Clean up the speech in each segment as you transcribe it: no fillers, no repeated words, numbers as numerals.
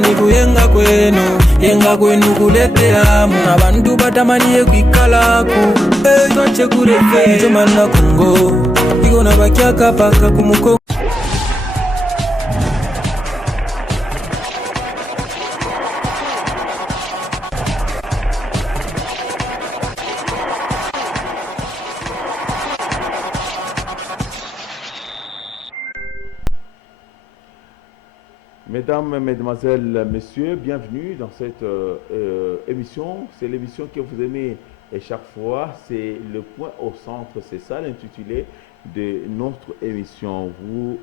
ni kuyenga kwenu kulete amu abantu batamaniye kwikalaku twache kureke jomana Kongo iko na bakyaka paka kumuko. Mesdames, Mesdemoiselles, Messieurs, bienvenue dans cette émission. C'est l'émission que vous aimez et chaque fois. C'est le point au centre. C'est ça l'intitulé de notre émission.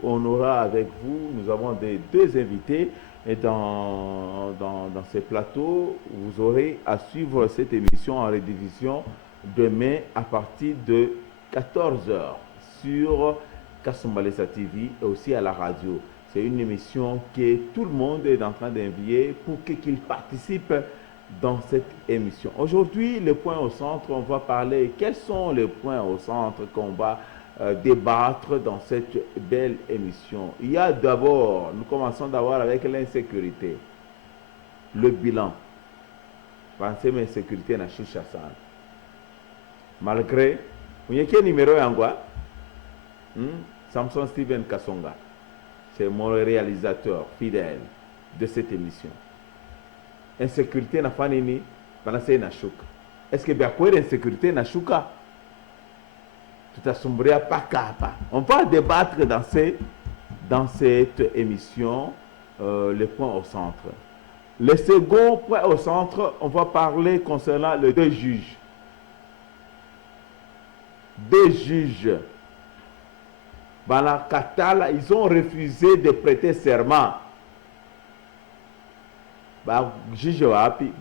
On aura avec vous, nous avons deux invités. Et dans ces plateaux, vous aurez à suivre cette émission en rediffusion demain à partir de 14h sur Kasumbalesa TV et aussi à la radio. C'est une émission que tout le monde est en train d'envier pour qu'il participe dans cette émission. Aujourd'hui, le point au centre, on va parler, quels sont les points au centre qu'on va débattre dans cette belle émission. Il y a d'abord, nous commençons d'abord avec l'insécurité, le bilan. Pensez l'insécurité dans Chouchassan. Malgré, vous avez quel numéro en quoi? Samson Steven Kasonga. C'est mon réalisateur fidèle de cette émission. Insécurité n'a pas nini, balancé na chouka. Est-ce que bien quoi d'insécurité na chouka? Tout a sombré à pas capa. On va débattre dans cette émission les points au centre. Le second point au centre, on va parler concernant les deux juges. Deux juges. Bala Katala, ils ont refusé de prêter serment. Juge Wapi,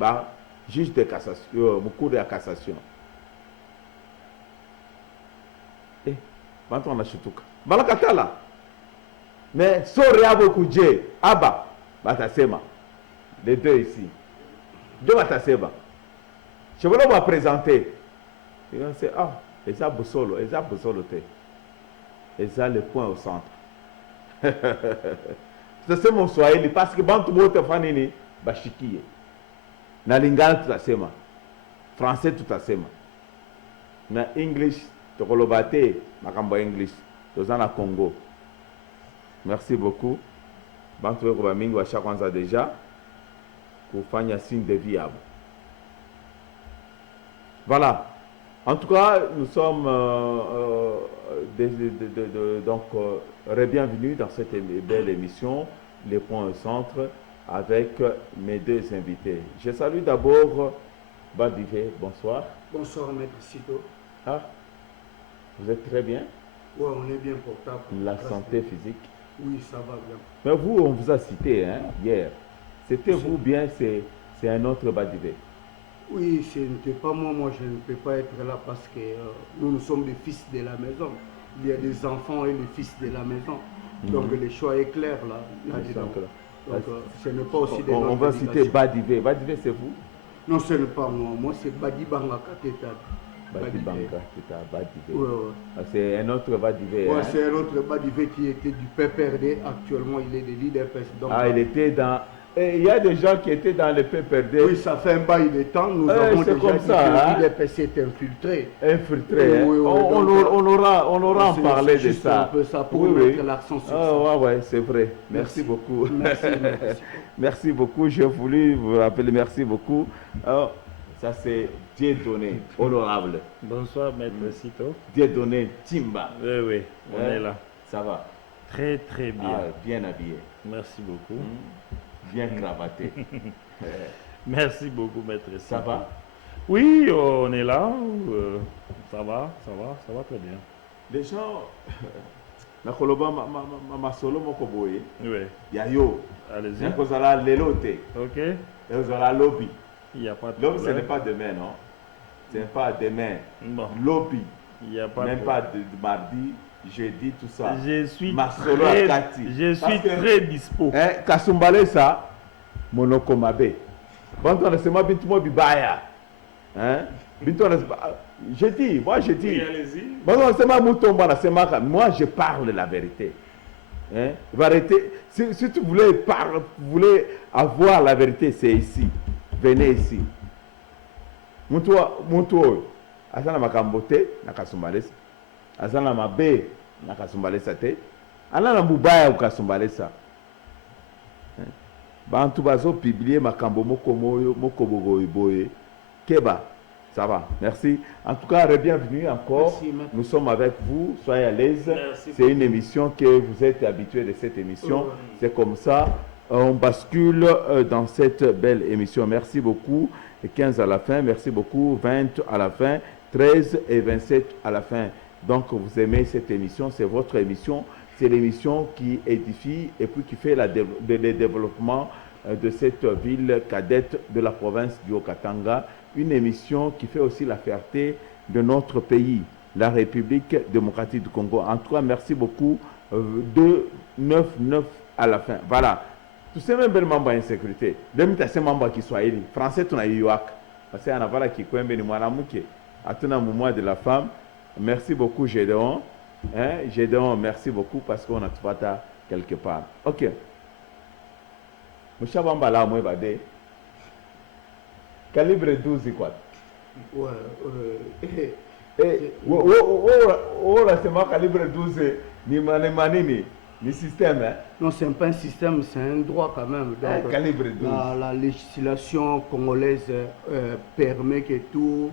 juge de cassation, beaucoup de cassation. Maintenant on a chutuka. Bala Katala. Mais Soria Bokuje, Abba, Batasema. Les deux ici. Deux Batasema. Je vais vous présenter. Ils vont dire, ah, ils ont Boussolo, et ça, le point au centre. C'est mon Swahili, parce que quand tu montes Fanini, Bachikiye. Na Lingala tout à sema. Français tout à sema. Na English, tu relobate, Makamba English, dans la Congo. Merci beaucoup. Bantu Koba Mingo à chaque fois déjà, pour faire un signe de vie. Voilà. En tout cas, nous sommes donc bienvenus dans cette belle émission, Les Points au Centre, avec mes deux invités. Je salue d'abord Badivé, bonsoir. Bonsoir, Maître Sito. Ah, vous êtes très bien? Oui, on est bien portable. La santé physique? Oui, ça va bien. Mais vous, on vous a cité hier. C'était vous bien, c'est un autre Badivé? Oui, ce n'était pas moi. Moi, je ne peux pas être là parce que nous sommes des fils de la maison. Il y a des enfants et les fils de la maison. Donc, le choix est clair là. Donc, ce n'est pas aussi des on va citer Badivé. Badivé, c'est vous? Non, ce n'est pas moi. Moi, c'est Badibanga Kateta. Badibanga Kateta, Badivé. Ouais. C'est un autre Badivé. Oui, c'est un autre Badivé qui était du PPRD. Actuellement, il est le leader président. Ah, il était dans... Et il y a des gens qui étaient dans le PPRD. Oui, ça fait un bail de temps. Nous avons déjà comme dit ça, que l'IDPC est infiltré. Infiltré, oui, on aura parlé de ça. Un peu ça pour mettre l'accent sur ça. Oui, c'est vrai. Merci beaucoup. Merci. Merci beaucoup. J'ai voulu vous rappeler, merci beaucoup. Ça c'est Dieudonné, honorable. Bonsoir, Maître Sito. Dieudonné Timba. Oui, on est là. Ça va? Très, très bien. Bien habillé. Merci beaucoup. Bien cravaté. Merci beaucoup, Maître Sito. Ça va? Oui, on est là. Ça va très bien. Les gens, na koloba ma solo moko boye. Oui. Yayo. Allez-y. Na kozala lelote. Ok. Kozala lobby. Il n'y a pas de Lobby, problème. ce n'est pas demain, non? Ce n'est pas demain. Bon. Lobby. Il n'y a pas Même de pas de mardi, jeudi, tout ça. Je suis Masolo Akati. très dispo. Kasumbale ça, monoko mabe. Bon, on a seulement bintumo bibaya. Je dis, moi je dis. Oui, allez-y. Bon, on a seulement mouton, moi je parle la vérité. Hein? Il va arrêter. Si tu voulais, voulez avoir la vérité, c'est ici. Venez ici. Mutuo. Azana makambote, nakasumbalesa. Azana mabe, nakasumbalesa te. Alana mubaya ukasumbalesa. Bantu bazo publier makambo mokobogo iboye. Keba. Ça va, merci. En tout cas, bienvenue encore. Merci, nous sommes avec vous, soyez à l'aise. C'est une émission que vous êtes habitués de cette émission. C'est comme ça. On bascule dans cette belle émission. Merci beaucoup. 15 à la fin, merci beaucoup. 20 à la fin, 13 et 27 à la fin. Donc, vous aimez cette émission, c'est votre émission. C'est l'émission qui édifie et puis qui fait le développement de cette ville cadette de la province du Haut-Katanga. Une émission qui fait aussi la fierté de notre pays, la République démocratique du Congo. En tout cas, merci beaucoup. 2-9-9 à la fin. Voilà. Tous ces mêmes membres d'insécurité. Demi ces membres qui sont élus. Français, tu as eu parce qu'il y en a voilà qui connaissent bien moi la mouké. À tout un moment de la femme. Merci beaucoup, Gédéon. Hein? Gédéon, merci beaucoup parce qu'on a trouvé ça quelque part. Ok. Moucha Bamba là, moi, badé. Calibre 12 quoi. Ouais. C'est ma calibre 12. Ni système. Hein? Non, c'est pas un système, c'est un droit quand même. Donc, calibre 12. La législation congolaise permet que tout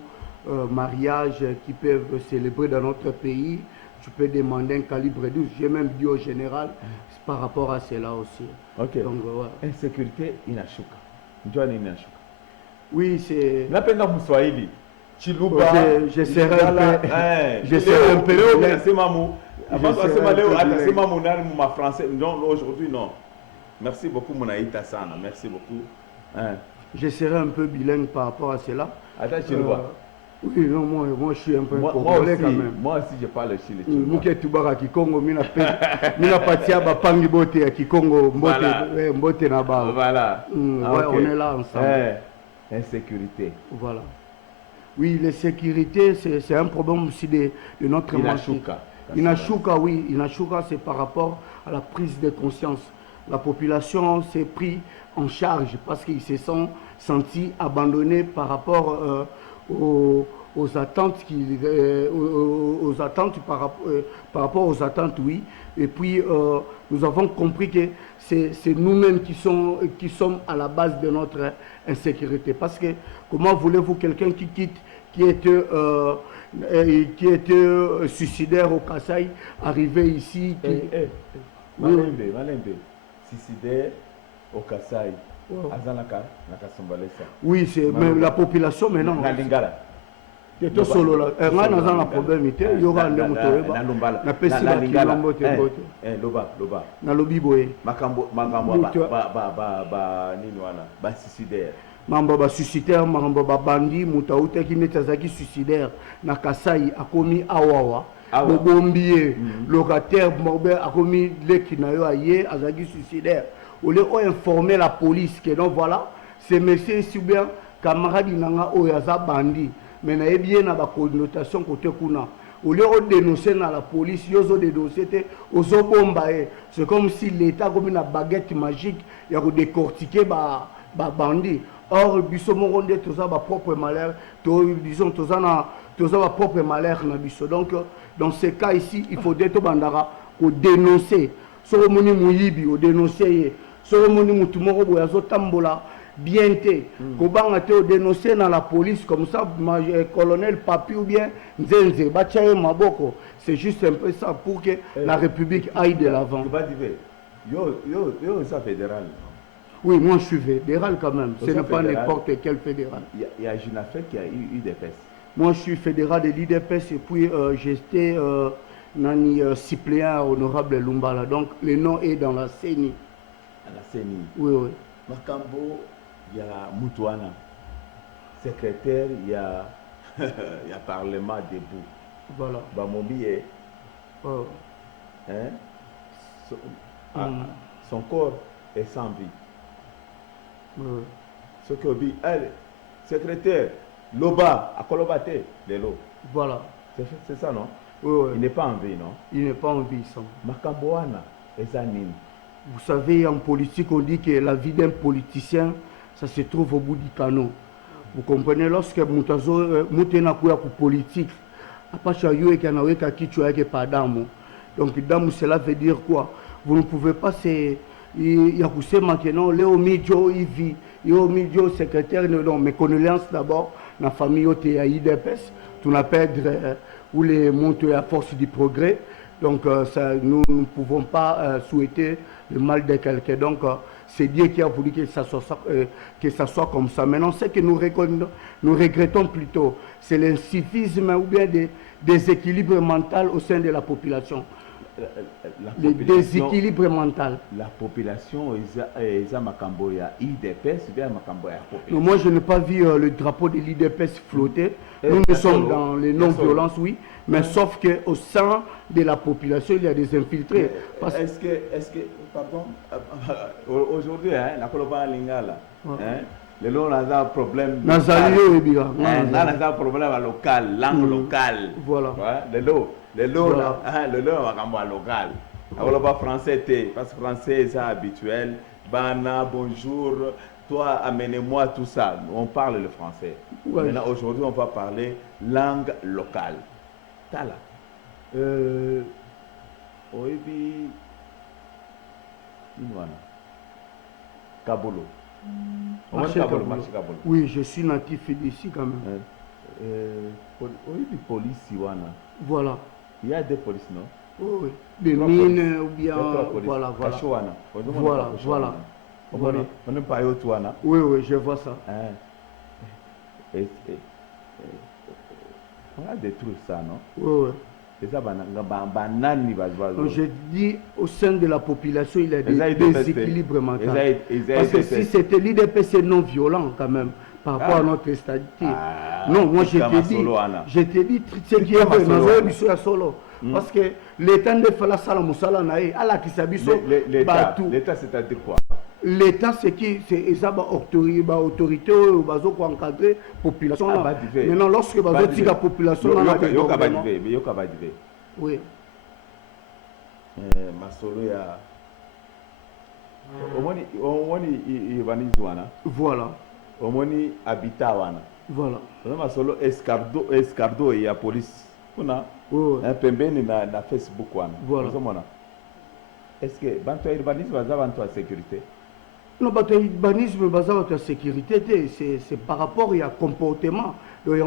mariage qui peuvent célébrer dans notre pays, tu peux demander un calibre 12. J'ai même dit au général par rapport à cela aussi. Ok. Donc, ouais. Insécurité, inashuka. Oui, c'est... Napenda Mswahili. Chiluba. Je serai un peu... français. Non, aujourd'hui, non. Merci beaucoup, Monaïta Sana. Merci beaucoup. Hein. Je serai un peu bilingue par rapport à cela. Attends, Chiluba. Oui, non, moi je suis un peu congolais quand même. Moi aussi, je parle chili. Muke tubaka Kikongo, mina patia bapangi bote ya Kikongo, mbote na ba. Voilà. Ouais, on est là ensemble. Insécurité. Voilà. Oui, l'insécurité, c'est un problème aussi de notre marché. Inashuka, oui. Inashuka, c'est par rapport à la prise de conscience. La population s'est prise en charge parce qu'ils se sont sentis abandonnés par rapport aux attentes, par rapport aux attentes, oui. Et puis, nous avons compris que c'est nous-mêmes qui sommes à la base de notre insécurité. Parce que comment voulez-vous quelqu'un qui était suicidaire au Kasaï, arriver ici Malembe, suicidaire au Kasaï. Oui, c'est même la population maintenant. Tout solo là. On a un problème. Il y aura un Loba. Na lobi boye. Makambo ba suicidaire. Mambo ba suicidaire, mambo ba bandi, mutauta ki netazaki suicidaire na Kasai akomi awawa. Bombie locataire morbe akomi leki na yo aye azaki suicidaire. Au lieu d'informer la police que donc voilà, c'est monsieur si bien camarade nanga oyaza bandi. Mais il y a bien une connotation côté kuna. Au lieu de dénoncer dans la police, ils ont dénoncé aux bombards. C'est comme si l'État comme une baguette magique, il a décortiqué les bandits. Or, biso mo ronde tous ça propre malheur, disons tous ça propre malheur na biso. Donc dans ce cas ici, il faut d'être bandara pour dénoncer. Sur moni muyibi au dénoncer. Sur moni mutumoro boyazo tambola. Bien té, comment a-t-on dénoncé dans la police comme ça, colonel Papi ou bien Nzenze, Bachaye Maboko, c'est juste un peu ça pour que la République aille de l'avant. Yo, ça fédéral. Oui, moi je suis fédéral quand même, ce n'est pas n'importe quel fédéral. Il y a Junafé qui a eu UDPS. Moi je suis fédéral de l'UDPS et puis j'étais suppléant honorable Lumbala, donc le nom est dans la CENI. La CENI. Oui. Makambo. Il y a Moutouana, secrétaire, il y a Parlement debout. Voilà. Bamombi est. Son corps est sans vie. Ce que dit, secrétaire, Loba, à Kolobate, de l'eau. Voilà. C'est ça, non? Oui. Il n'est pas en vie, non? Il n'est pas en vie, ça. Makamboana, Et ça, Nini. Vous savez, en politique, on dit que la vie d'un politicien, ça se trouve au bout du canon. Vous comprenez, lorsque Moutazo Moutena Kouya pour politique, Apachayo et Kanaweka Kichouake pas d'amour. Donc, d'amour, cela veut dire quoi? Vous ne pouvez pas se. Il y a poussé maintenant, Léo Midjo, Ivi, Léo Midjo, secrétaire, non, mes condoléances d'abord, la famille OTA IDPS, tout n'a perdre ou les monter à force du progrès. Donc, ça, nous ne pouvons pas souhaiter le mal de quelqu'un. Donc, c'est Dieu qui a voulu que ça soit comme ça. Maintenant, ce que nous regrettons plutôt, c'est l'insuffisme ou bien des déséquilibres mentaux au sein de la population. Le déséquilibre mental. La population, ils ont Makamboya IDPS, bien Makamboya population. Moi, je n'ai pas vu le drapeau de l'IDPS flotter. Nous sommes dans les non-violences, oui, mais sauf qu'au sein de la population, il y a des infiltrés. Est-ce que, pardon, aujourd'hui, la Koloba Lingala, les gens ont un problème. On a un problème local, langue locale. Voilà. Le lot local. Alors, le français, parce que français, c'est habituel. Bana, bonjour. Toi, amenez-moi tout ça. On parle le français. Ouais. Maintenant, aujourd'hui, on va parler langue locale. Tala. Oibi. Kabolo. Kabolo. Oui, je suis natif d'ici quand même. Oibi police, Iwana. Voilà. Il y a des polices, non? Oui. Des mines ou bien. Voilà. On ne pas au Touana. Oui, je vois ça. On a détruit ça, non? Oui. Et ça, je dis au sein de la population, il y a des déséquilibres mentaux. Parce que si c'était l'IDPS non violent quand même, par rapport à notre stabilité. Non, moi je te dis ce qui est vrai, nous avons mis solo. Parce que l'État ne fait la salle Moussala Naé, à la Kisabiso, l'État c'est-à-dire quoi? L'État c'est qui? C'est autorité ou pour encadrer la population. Maintenant, lorsque la population oui. Masolo voilà. Omoni habitat wana. Voilà. Masolo escardo et la police. Kuna un pembeni na Facebook wana. Voilà. Est-ce que bantu urbanisme baza bantu à sécurité? Non, bantu urbanisme baza bantu à sécurité, c'est par rapport à comportement. Il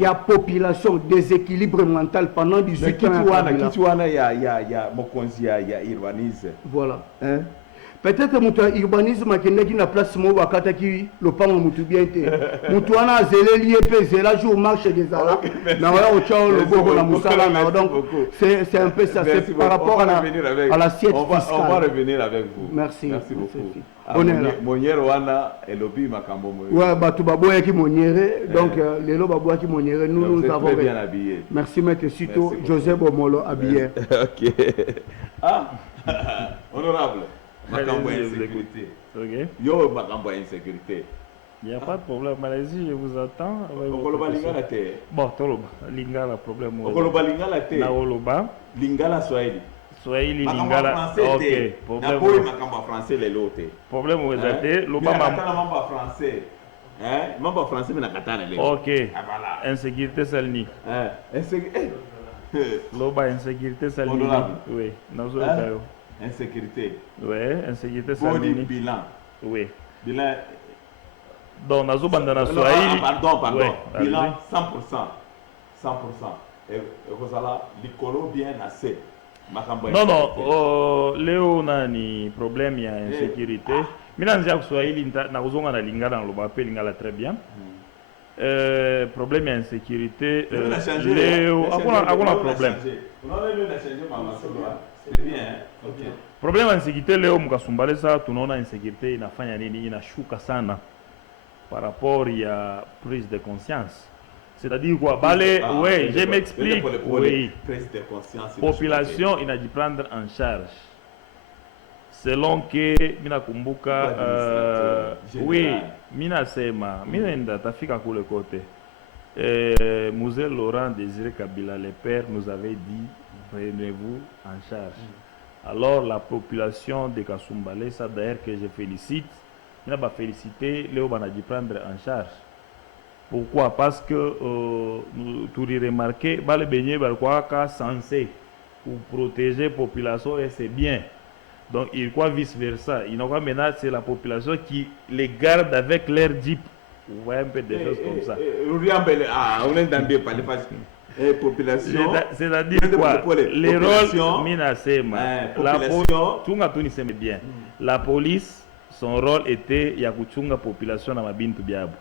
y a population, déséquilibre mental pendant 18 ans. Il y a Mokonzi, il y a urbanisme. Voilà. Peut-être que l'urbanisme qui est na place mo wakata ki le pan mutu bien te mutu wana zele lié zela jour marche des ala na wa o chao le gogo na musala na donc c'est un peu ça, c'est par rapport à l'assiette fiscale. On va revenir avec vous. Merci beaucoup. On est là. Moniere wana elobi makambo mo. Ouais, batu baboya ki moniere, donc les lo baboya ki moniere, nous avons très bien habillé. Merci maître Sito Joseph Bomolo habillé. OK. Honorable. Makambo insécurité. Ok. Yo, Makambo insécurité. Il n'y a pas de problème. Allez-y, je vous attends. Okoloba lingala te. Bon, toloba. Lingala problème. Okoloba lingala te. Na oloba. Lingala Swahili. Swahili lingala. Ok. Problème. Na Makambo français les loté. Problème où est loba Makambo français. Mambo français mais na katana les. Ok. Voilà. Insécurité salni. Insécurité. Loba insécurité salni. Oui. Nazo kayo. Insécurité. Oui, insécurité salni. Bilan. Oui. Bilan. Donc, nazo bandana Swahili. Pardon. Bilan 100%. Et Rosala, l'icolo bien assez. Non, Léo nani problème ya insécurité. Mina nzia Swahili na kuzonga na lingala na loba pe lingala très bien. Problème ya insécurité. Léo, akona problème. C'est bien, OK. Problème ya insécurité leo mkasumbale sa tunaona insécurité inafanya nini, inashuka sana par rapport ya prise de conscience. C'est-à-dire quoi? Oui, je m'explique. Oui. Prise de conscience. Population il a dû prendre en charge. Selon que mina kumbuka oui, mina sema, mina nda tafika kule kote. Mzee Laurent Désiré Kabila le père nous avait dit prenez-vous en charge. Alors la population de Kasumbalesa, d'ailleurs que je félicite, je vais féliciter Léo Banadi prendre en charge. Pourquoi? Parce que nous tout remarqué, le beignet censé pour protéger la population et c'est bien. Donc il croit vice versa. Il n'a pas maintenant c'est la population qui les garde avec leur jeep. Vous voyez un peu des choses comme ça. On est dans des population. C'est-à-dire quoi? Les rôles minasema. La police bien. La police, son rôle était ya kuchunga population na mabintu byabo.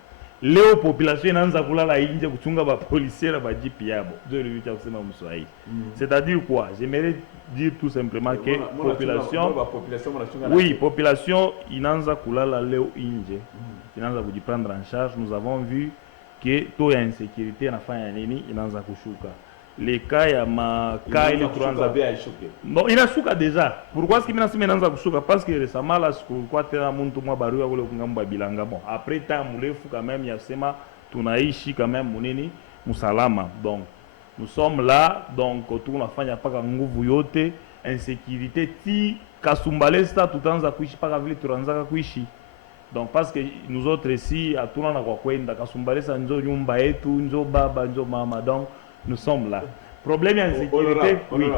Leo population inaanza kulala nje kuchunga ba policiers na ba jeep yabo. Ndio nilikuja kusema mswahili. C'est-à-dire quoi? J'aimerais dire tout simplement que population inaanza kulala leo nje. Inaanza kujiprendre en charge. Nous avons vu que taux ya insécurité nafanya nini inaanza kushuka. Les cas ya makaa ile tuanza non inashuka déjà. Pourquoi est-ce que minasema inaanza kushuka? Parce que récemment là kulikuwa tena mtu mwa barua kule kungambo bilanga bon. Après temps mrefu quand même yasema tunaishi quand même munini musalama. Donc nous sommes là donc tunafanya paka nguvu yote insécurité ti Kasumbalesa tutaanza kuishi paka vile tunaanza kuishi. Donc parce que nous autres ici hatuna na kwa kwenda Kasumbalesa njo nyumba yetu njo baba njo mama donc nous sommes là. Problème d'insécurité, oui.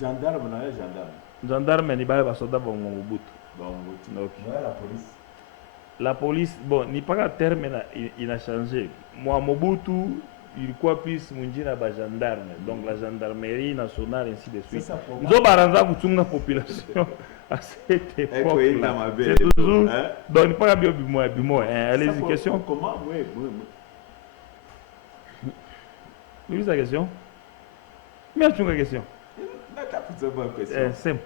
Gendarme, gendarme, ni pas soda bon Mobutu. La police. La police, bon, ni pas qu'à terme, il a changé. Moi, Mobutu, il quoi plus munjina ba gendarme. Donc la gendarmerie nationale ainsi de suite. Nous baranza kuchunga population à cette époque. C'est toujours. Donc ni pas qu'à bimo. Allez-y, question. Comment? Oui. Oui, sa question. Mais tu as une question. Simple.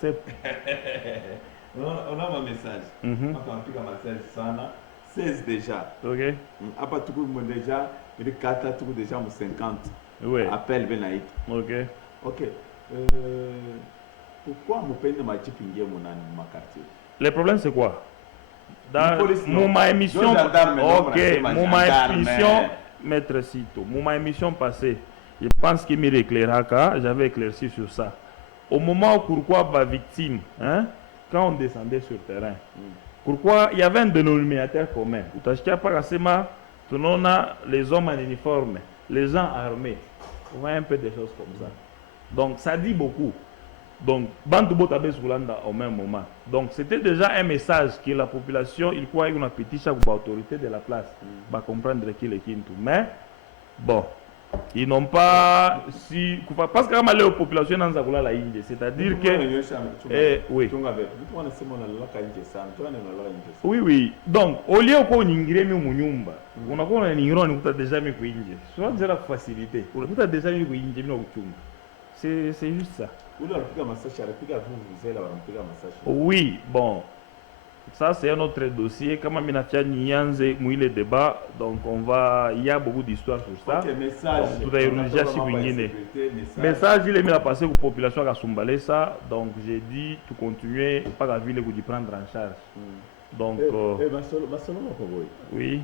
Simple. On a un message. On a un message sana. 16 déjà. Ok. Après tout le monde déjà, il y a 4 tout déjà 50. Oui. Appel Benaït. Ok. Pourquoi mon pays ne m'a pas pingé mon quartier? Le problème c'est quoi? Dans mon émission. Ok. Mon émission. Maître Sito, mon émission passée, je pense qu'il m'éclaira, j'avais éclairci sur ça. Au moment où pourquoi la victime, hein, quand on descendait sur le terrain, pourquoi il y avait un dénominateur commun. Tu n'as pas les hommes en uniforme, les gens armés. On voit un peu des choses comme ça. Donc ça dit beaucoup. Donc, Bantubo Tabé Soulanda au même moment. Donc, c'était déjà un message que la population, il croit une appétit à l'autorité de la place. Va comprendre qui est qui. Mais, bon, ils n'ont pas si. Parce que la population n'a pas la Inde. C'est-à-dire que. Oui. Oui. Donc, au lieu qu'on ingire Munyumba, on a qu'on a un déjà mis pour Inde. Soit déjà la facilité. On a déjà mis pour Inde. C'est juste ça. Oui, bon, ça c'est un autre dossier. Comme il y a le débat, donc il y a beaucoup d'histoires sur ça. Okay, message. Message, il est mis à passer aux populations à Kasumbalesa. Donc j'ai dit tout continuer, pas la ville de prendre en charge. Donc, oui.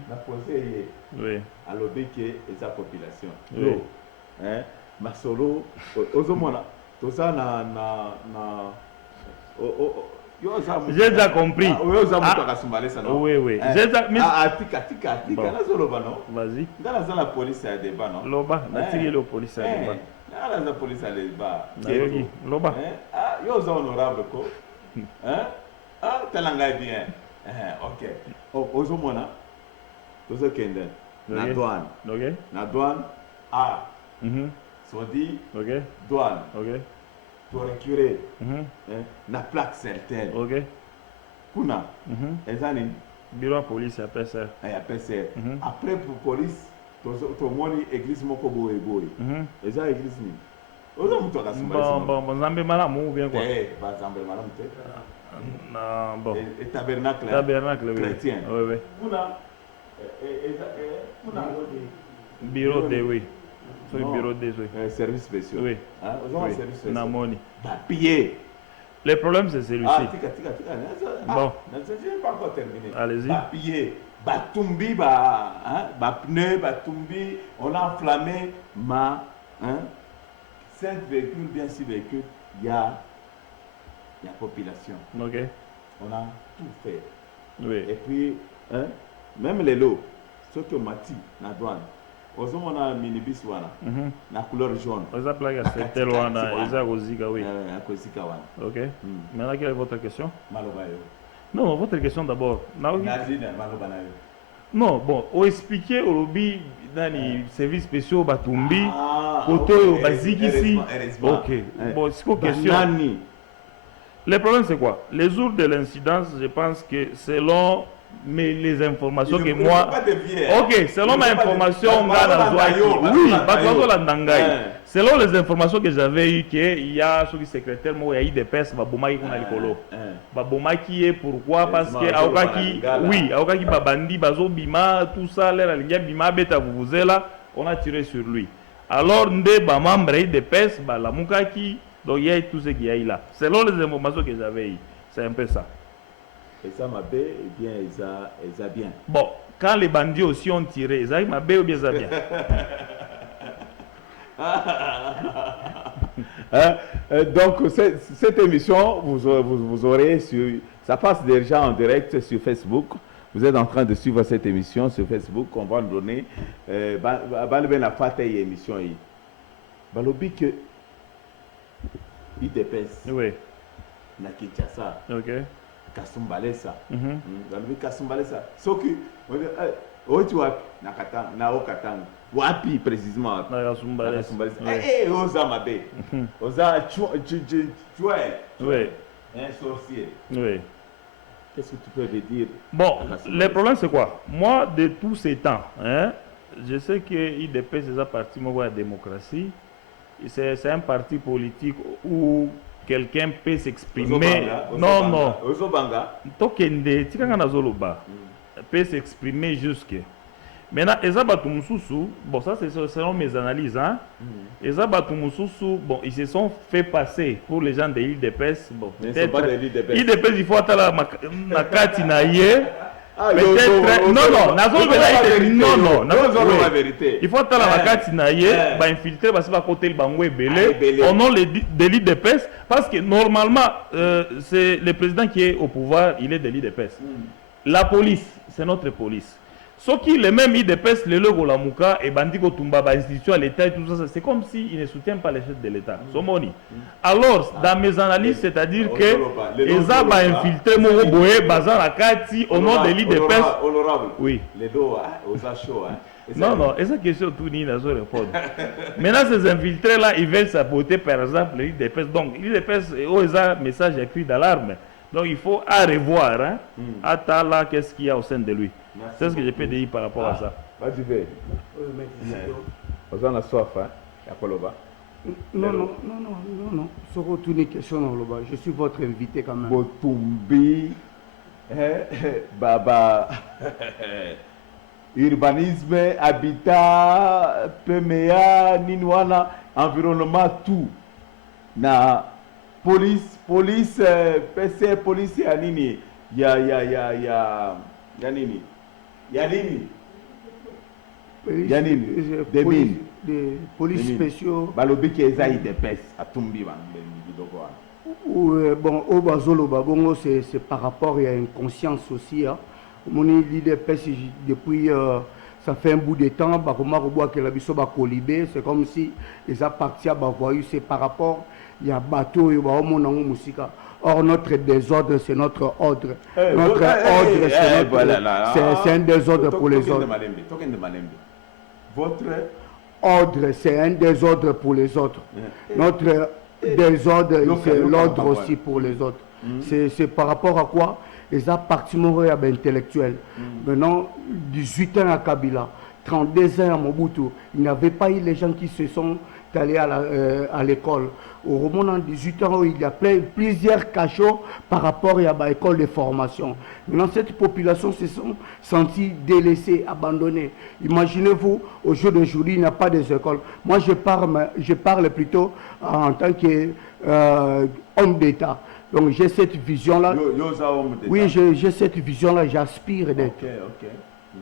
Oui. À l'obéqué et sa population. Oui. Masolo, Ozomona. Tout ça, j'ai déjà compris. Oui. Vas-y. Dans la police à débat, non? Loba, la police à débat. Dans la police à débat. Loba. Yo, honorable, quoi. Ah, t'as bien. Ok. Ozomona. Tout ça, Kenden. La douane. Ok. La douane. Ah. Soit dit, douane, pour récurer la plaque certaine. Kuna, bureau de police après ça. Après pour police, tout le monde église moko boy. Et ça église ni. Bon, Zambé malam ou bien quoi? Zambé malam non, bon. Et tabernacle chrétien. Oui. Kuna, bureau de oui. Bureau des services spéciaux. Oui. Services spéciaux. Namoni. Piller. Le problème c'est celui-ci. Bon. Je n'ai pas encore terminé. Allez-y. Piller. Batumbi, pneu, batumbi, on a enflammé ma hein, 5 véhicules, bien 6 véhicules, il y a population. Ok. On a tout fait. Oui. Et puis, hein, même les lots, ceux qui ont mati, la douane, on a un minibus, la couleur jaune. Vous appelez à cette loana, ils ont aussi, oui. Ok. Maintenant, quelle est votre question? Non, votre question d'abord. Non, bon, on expliquait au lobby dans les services spéciaux Batumbi, Koto, Bazik ici. Ok. Bon, c'est quoi question? Le problème, c'est quoi? Les jours de l'incidence, je pense que selon les informations que moi. Ok, selon ma information, oui, selon les informations que j'avais eues, qu'il y a sur le secrétaire, il y a eu des personnes, Babomaki qu'on a l'écolo. Babomaki est pourquoi? Parce que Aokaki, oui, Aokaki Babandi, Bazo Bima, tout ça, l'air aligné, Bima, Beta Vuvuzela, on a tiré sur lui. Alors, Nde Bamambre, des personnes, la Mukaki, donc il y a tout ce qu'il y a eu là. Selon les informations que j'avais eues, c'est un peu ça. Et ça m'a bien, et bien, ils a bien. Bon, quand les bandits aussi ont tiré, ils m'a bien ou bien ça bien. Donc, cette émission, vous aurez sur. Ça passe déjà en direct sur Facebook. Vous êtes en train de suivre cette émission sur Facebook. On va nous donner. La fête et émission. Balobi que. Il dépasse. Oui. Na Kinshasa. Ok. Kasumbalesa. Kasumbalesa. Soki, tu vois, Nakatang, Wapi précisément. Kasumbalesa. Oza Mabe. Oza Choué. Oui. Un sorcier. Oui. Qu'est-ce que tu peux me dire? Bon, le problème c'est quoi? Moi, de tous ces temps, hein, je sais que IDP, c'est un parti de la démocratie. C'est un parti politique où quelqu'un peut s'exprimer. Non, non. Tokende, Tikanga Zoloba peut s'exprimer jusque. Maintenant, bon, ça c'est selon mes analyses. Hein? Bon, ils se sont fait passer pour les gens de l'île de Pes. Bon, peut-être. L'île de Pes, il faut attendre la carte naïe. Peut-être. Non, il faut attendre la carte naïe, infiltrer parce que va côté le bangoué belé. Au nom de l'île de Pes, parce que normalement, c'est le président qui est au pouvoir, il est de l'île de Pes. La police, c'est notre police. Ce qui les mêmes IDPS, le logo la Mouka et Bandiko Tumba, institution à l'État et tout ça, c'est comme s'ils ne soutiennent pas les chefs de l'État. Alors, dans mes analyses, c'est-à-dire que les a infiltré mon boé, bazar la Kati, au nom de l'IDPS. Honorable. Oui. Les dos, aux achats. Non, non, et cette question, tout n'y n'a pas répondre. Maintenant, ces infiltrés-là, ils veulent saboter, par exemple, l'IDPS. Donc, l'IDPS, ils ont un message écrit d'alarme. Donc, il faut à revoir. Hein, Atala, qu'est-ce qu'il y a au sein de lui. C'est ce que je peux dire par rapport à ça. Vas-y, vais. Vous en avez soif, hein? Non. Sur retourner question dans le bas. Je suis votre invité quand même. Botumbi, Baba, urbanisme, habitat, PMA, Ninwana, environnement, tout. Na police, PC, police, Yanini, Yanini. Yanini, des mines. Des polices spéciaux. Balobi qui est des pes à Tumbi. Bon, au Bazolo Babongo, c'est par rapport à une conscience aussi. Mon idée des pes depuis ça fait un bout de temps, c'est comme si ils appartiennent à Bavoyou, c'est par rapport il y a bateau et or notre désordre c'est notre ordre. Notre ordre c'est un désordre pour les autres. Votre ordre c'est un désordre pour les autres. Notre désordre c'est l'ordre aussi pour les autres. C'est par rapport à quoi? Les appartements intellectuels. Maintenant, 18 ans à Kabila, 32 ans à Mobutu, il n'y avait pas eu les gens qui se sont allés à l'école. Au Roman, en 18 ans, il y a plusieurs cachots par rapport à l'école de formation. Maintenant, cette population se sont sentie délaissée, abandonnée. Imaginez-vous, au jour d'aujourd'hui, il n'y a pas des écoles. Moi, je parle plutôt en tant qu'homme d'État. Donc j'ai cette vision-là. Oui, j'ai cette vision-là, j'aspire d'être.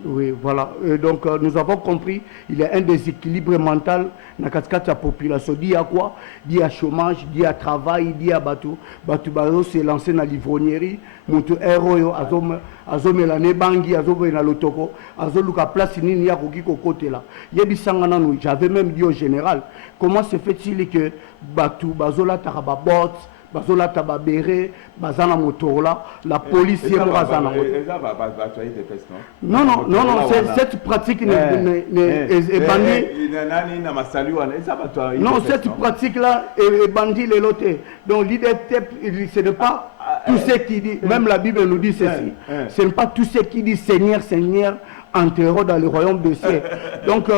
Oui, voilà. Donc, nous avons compris, il y a un déséquilibre mental dans la population. Il y a quoi? Il y a chômage, il y a travail, il y a bateau. Bateau s'est lancé dans l'ivrognerie. Moto héros, azome la nebangi, azome na lotoko, azome la place ni ya koki côté là. Il y a des sangana nous. J'avais même dit au général, comment se fait-il que bateau bazola tarababot bazola tababere bazana motorola la police est bazana non cette pratique n'est non cette pratique là est bandit les lotés donc l'idée ce n'est pas tout ce qui dit même la Bible nous dit ceci ce n'est pas tout ce qui dit Seigneur Seigneur enterré dans le royaume de ciel donc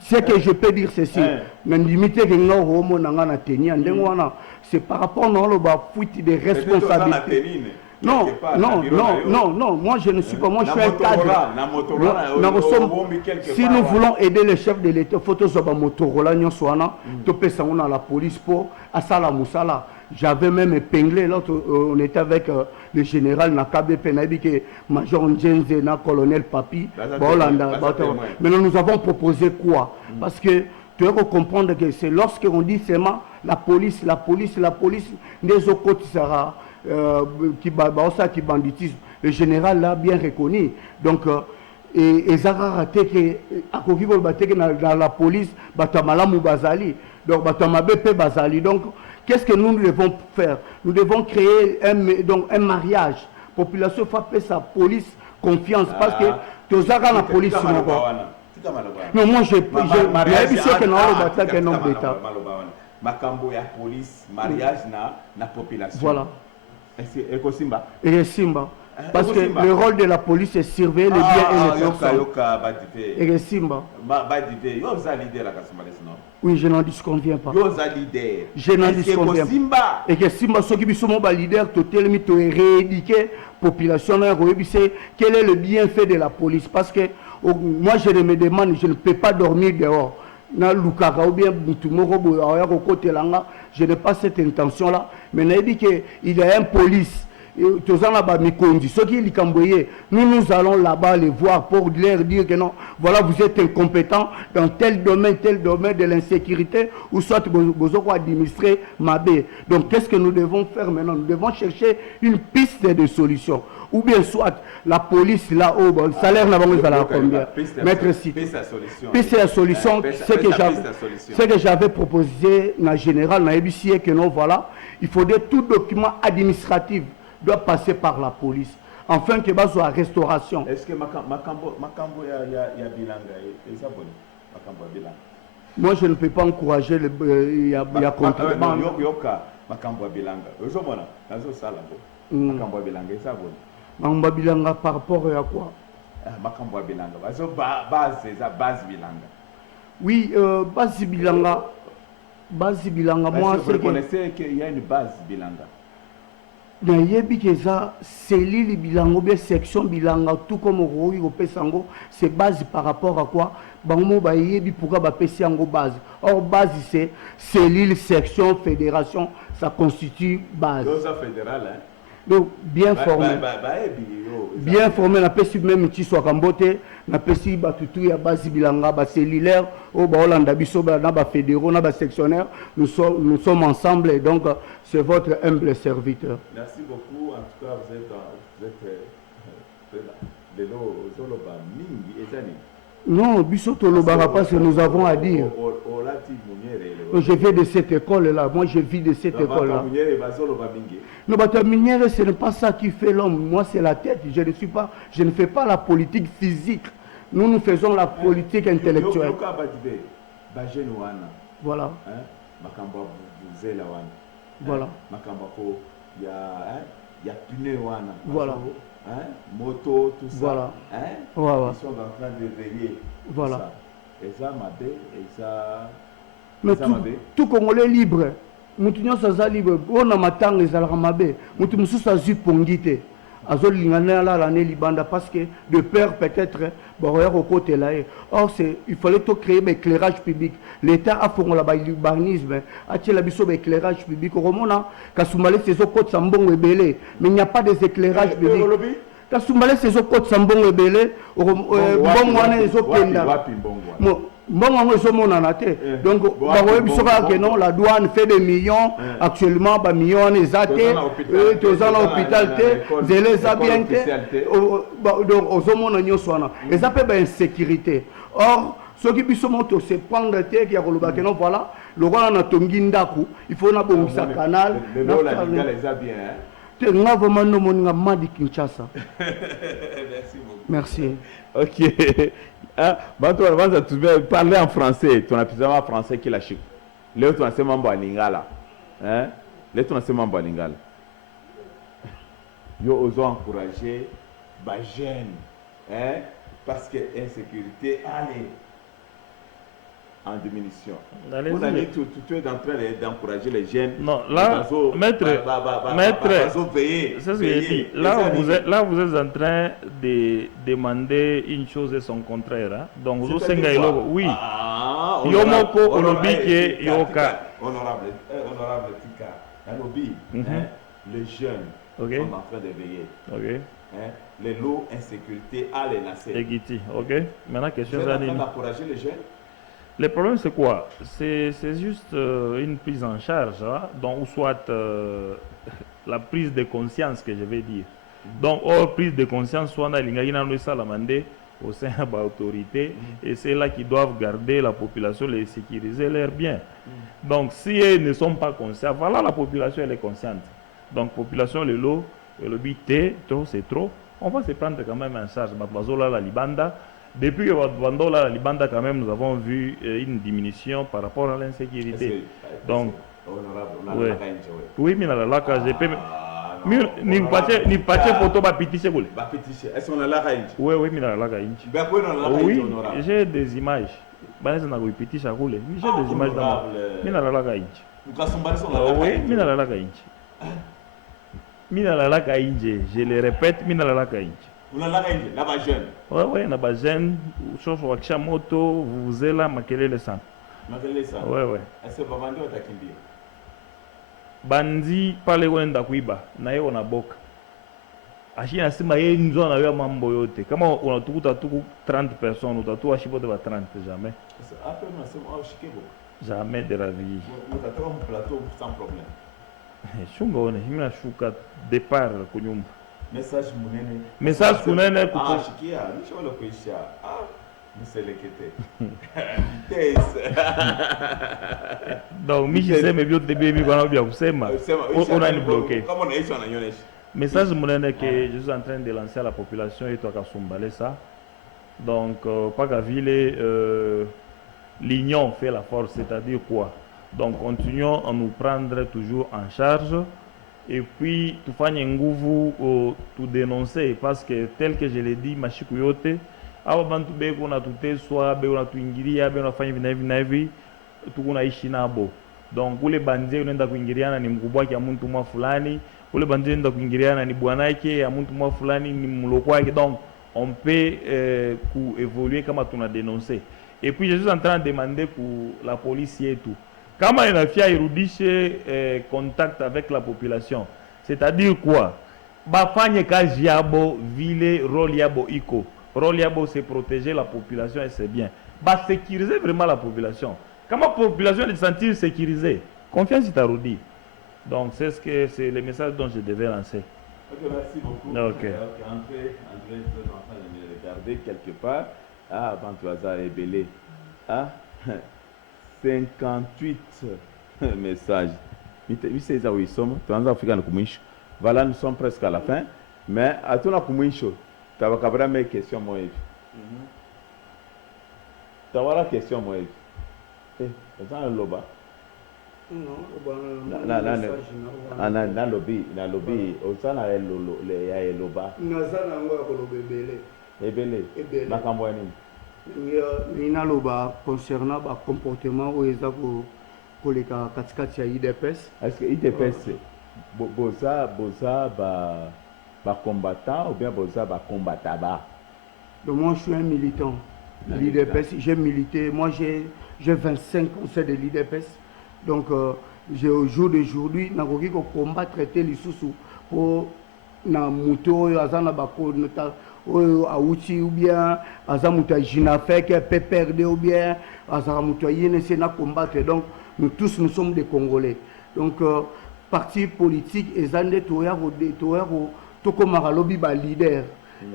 ce que je peux dire ceci mais limiter que nous homo nangana tenir ndengwana c'est par rapport à fuite des responsabilités. Non, moi je ne suis pas, moi je suis un cadre. Si nous voulons aider les chefs de l'État, il faut que nous Motorola, la police pour Asala Moussala. J'avais même épinglé, l'autre, on était avec le général Nakabe Penabi, qui est major Njenze, colonel Papi, maintenant nous avons proposé quoi? Parce que tu dois comprendre que c'est lorsqu'on dit seulement la police, des autres côtés sera qui banditisme. Le général l'a bien reconnu. Donc, et ça a raté que dans la police, Batamalamou Bazali, donc Batamabé Bazali. Donc, qu'est-ce que nous devons faire? Nous devons créer un mariage. La population fait sa police confiance parce que tu as la police. Non, moi je vu ce que nous avons qu'un homme d'État. Makambo ya police, mariage na population. Voilà. Et Simba. Et Simba. Parce que le rôle de la police est surveiller les biens et les personnes. Et Simba. Oui, je n'en disconviens pas. Je n'en disconviens pas. Et que Simba, ceux qui sont leader, total, rééduquer la population, quel est le bienfait de la police? Parce que moi, je me demande, je ne peux pas dormir dehors. Je n'ai pas cette intention-là. Mais il dit qu'il y a un police. Nous allons là-bas les voir pour leur dire que non, voilà, vous êtes incompétent dans tel domaine de l'insécurité, ou soit vous avez administré Mabé. Donc, qu'est-ce que nous devons faire maintenant? Nous devons chercher une piste de solution. Ou bien soit la police là-haut, le salaire n'a pas combien? Maître si. Piste la solution, ce que j'avais proposé dans le général, dans l'EBC, que non, voilà, il faudrait tout document administratif doit passer par la police, afin que base à restauration. Est-ce que Makambo ya bilanga est abonné? Makambo bilanga. Moi je ne peux pas encourager il y a contrebande. Makambo bilanga. Ozomona, nazo sala bo. Makambo bilanga est abonné. Makambo bilanga par rapport à quoi? Makambo bilanga. Bazo base bilanga. Oui, base bilanga. Base bilanga moi c'est que vous connaissez qu'il y a une base bilanga. Nayebi keza cellule bilanga bien section bilanga tout comme roi opesango c'est base par rapport à quoi bango ba yebi pourquoi ba pesi yango base or base c'est cellule section fédération ça constitue base donc ça fédéral hein donc bien formé bien formé na pesi même ti so kambote na pesi ba tutu ya base bilanga ba cellulaire au ba Hollanda biso ba na ba fédéraux na ba sectionnaire nous sommes ensemble et donc c'est votre humble serviteur. Merci beaucoup. En tout cas, vous êtes de l'eau mingi ezani. Non, bisoto lobara parce que nous avons à dire. Je viens de cette école-là. Moi, je vis de cette école-là. Non, bata minière, ce n'est pas ça qui fait l'homme. Moi, c'est la tête. Je ne fais pas la politique physique. Nous faisons la politique intellectuelle. Voilà. Voilà. Il y a pneu wana. Voilà. Moto, tout ça. Voilà. Ils sont en train de veiller. Voilà. Et ça, Mabé, et ça. Mais tout Congolais libre. Moutounion ça libre. On a matang les Alramabé. Moutounion ça zu pongite. Azol lingana la l'année libanda parce que de peur peut-être barrière au côté là. Or il fallait tout créer l'éclairage public. L'État a fait l'urbanisme, a fait l'éclairage public. Au Romona, Kasumale c'est au côté Sambon et Belé, mais il n'y a pas d'éclairage public. Kasumbale c'est zo pot sambongo ebele mbongo wana ezopenda mbongo yango ezomonana te donc bakoyebisoka ke non la douane fait des millions actuellement bamillion wana eza te toza na hôpital te nzela eza bien te donc ozomona nyonso wana eza mpe bainsécurité. Or soki biso mo tose prendre te ya koloba ke non voilà lokola na tongi ndaku il faut nabongisa canal nga vraiment no moninga madi Kinshasa. Merci. Ok. Ah, tu vas parler en français. Tu as plus en français qui la chic. Là, tu as ce mambo à lingala. Hein? Là, tu as ce mambo à lingala. Yo osons encourager les jeunes. Hein? Parce que l'insécurité, allez, en diminution. Tu es en train d'encourager les jeunes. Non, là, maître, c'est ce que j'ai dit. Là, vous êtes en train de demander une chose et son contraire. Hein? Donc, vous êtes oui. Yomoko, Olobike, Yoka. Honorable Tika, les jeunes sont en train de veiller. Okay. Les lots, insécurité, allez, nasser. Egiti, ok. Maintenant, question vous êtes en train d'encourager les jeunes. Le problème, c'est quoi? C'est juste une prise en charge, hein? Donc, ou soit la prise de conscience que je vais dire. Donc, hors prise de conscience, soit on a l'ingénieur au sein de l'autorité, et c'est là qu'ils doivent garder la population, les sécuriser leurs biens. Donc, si ils ne sont pas conscients, voilà, la population elle est consciente. Donc, population, le lot, le but, trop, c'est trop. On va se prendre quand même en charge. La Libanda. Depuis que la Libanda, quand même, nous avons vu une diminution par rapport à l'insécurité. Donc, oui, mais la laka, j'ai pas. Ni pas photo ba pitise boule. Ba pitise. Est-ce qu'on a la range? Oui, mais la laka inchi. Oui, j'ai des images. Banez na pitise à rouler. J'ai des images dans. Mais la laka inchi. Oui, mais la laka inchi. Mina la laka inchi. Je le répète, mina la laka inchi. Vous l'avez dit, là-bas jeune. Oui, là-bas jeune, chose sur moto, vous êtes là, maquillez le sang. Maquillez le sang. Oui. Est-ce que Bandi ou Takindi? Bandi, pas les gens d'Akuiba, naïe on a boc. Achina sima yé une zone avec mambo yote. Comment on a tout 30 personnes, on a tout achipo de 30, jamais. Après, on a c'est chiquebo. Jamais de la vie. On a trouvé un plateau sans problème. Chunga on est, il m'a chouka départ kunyumba. Message kunene ah shikia ni shole kuisha ah niselekete donc mishi sema bio tebe mi bana bia kusema on a ni bloqué comment on a ici on a yonesh message munene que je suis en train de lancer à la population et toi Kasumbale ça donc pas qu'à ville l'union fait la force, c'est-à-dire quoi? Donc continuons à nous prendre toujours en charge. Et puis, tout faire nguvu tout dénoncer parce que tel que je l'ai dit, machiku yote, awa bantu beko na tute soit beko na tuingiria beko na fanya vinavi tuko naishi nabo. Donc kule banje unaenda kuingiliana ni mkubwa wake mtu mwa fulani, kule banje unaenda kuingiliana ni bwana yake ya mtu mwa fulani ni mloko wake. Donc on peut évoluer comme on a dénoncé. Et puis je suis en train de demander pour la police et tout. Comment il a fait irudishe contact avec la population, c'est-à-dire quoi? Bafanye kazi yabo vile rôle yabo iko. Rôle yabo c'est protéger la population et c'est bien. Bah sécuriser vraiment la population. Comment la population est sentir sécurisée? Confiance est arrondie. Donc c'est le message dont je devais lancer. Ok, merci beaucoup. Ok. André, tu es en train de me regarder quelque part. Ah, Bantuaza est belé. Ah. 58 messages. Voilà, nous sommes presque à la fin. Mais à tout le tu as mes questions, moi. Tu as la question, moi. Tu as un loba. Non, na lobby, au sein de loba. Ebele. Naloba concernant le comportement où ils ont pour les katikati ya IDPS. Est-ce que IDPS boza combattant ou bien boza combattant? Donc moi je suis un militant de l'IDPS, j'ai milité, moi j'ai 25 conseils de l'IDPS. Donc j'ai au jour d'aujourd'hui, nous avons combattre les sous pour na moto oyo aza na bakonota oyo auti ou bien aza moto ajinafeke pe perdre ou bien azaka moto ayene se na combattre. Donc nous tous nous sommes des Congolais. Donc parti politique eza nde toya tokomaka lobi ba leader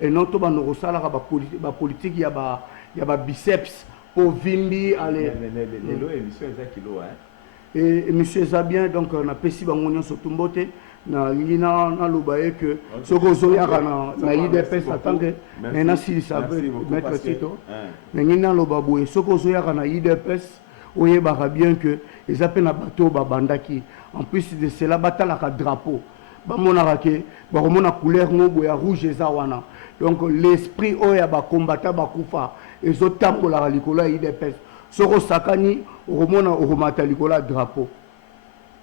et non to bano kosalaka ba politique ya ba biceps pour vimbi aller lelo émission eza kilo hein. Et monsieur eza bien, donc on a pesi bango nyonso tumbote na lina na lobaye que soko zoyaka na IDPS attendre maintenant si ça veut mettre sito mais ngina lobaboué soko zoyaka na IDPS oyebaka bien que les appels na bateau babandaki en plus de cela batalaka drapeau bamonaka ke bakomona couleur mobo ya rouge eza wana donc l'esprit oya ba combattant bakufa ezotambolaka likolo ya IDPS soko sakani okomona okomata likolo ya drapeau.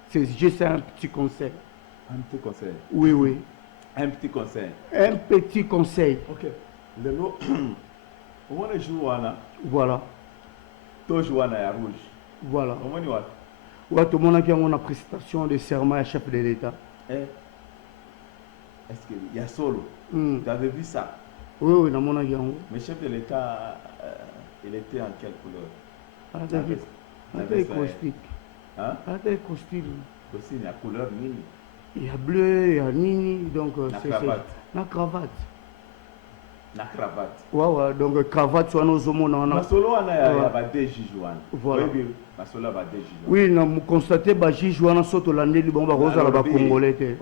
C'est juste un petit conseil. Un petit conseil. Oui, oui. Un petit conseil. Un petit conseil. Ok. Lelo, au moins le jour voilà. Tout jour ya rouge. Voilà. Au moins ni wat. Ouais, tout le monde a une prestation de serment à chef de l'État. Est-ce qu'il y a solo? Tu avais vu ça? Oui, oui, dans mon avis. Mais chef de l'État, il était en quelle couleur? Avec costume. Hein? Avec costume. Costume, il y a couleur nini. Il y a bleu, il y a nini, donc c'est cravate. La cravate. La cravate. Ouais, ouais, donc cravate soit nos hommes na solo wana ya ba juge wana. Voilà. Oui, na solo ba juge. Oui, na mu constater ba juge wana soto landeli bon ba roza la ba congolais te.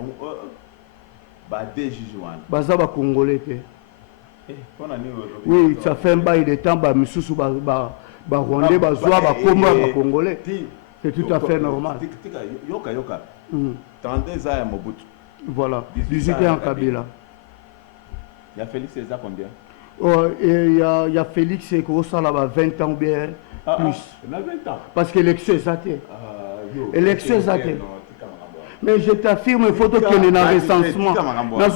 Ba juge wana. Baza ba congolais te. Oui, ça fait un bail de temps ba misusu ba rwandais ba zoa ba komba ba congolais. C'est tout à fait normal. Yoka. 32 ans à Mobutu. Voilà. 18 ans en Kabila. Il y a Félix César combien? Il y a Félix et Kosa là-bas 20 ans ou bien plus. Il a 20 ans. Parce que l'élection est athée. L'élection est athée. Mais je t'affirme, il faut qu'il y ait un recensement. Dans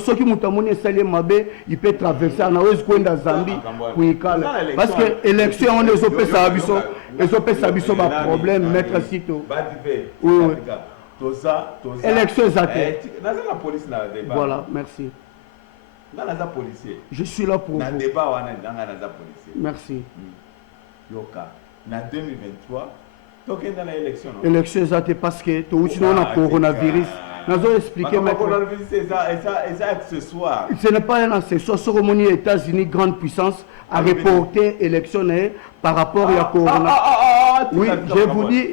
ceux qui m'ont amené Salé Mabé, il peut traverser en Aouez Kwenda Zambie pour y caler. Parce que l'élection, on les opère sa biso, les opère sa biso, pas problème, mettre sitôt. Oui, oui. Élection est athée. Voilà, merci. Je suis là pour vous. Merci. Yoka, en 2023, l'élection est athée parce que tu as un coronavirus. Nous avons expliqué ce n'est pas un accessoire. Cérémonie aux États-Unis, grande puissance, a reporté l'élection par rapport à coronavirus. Oui,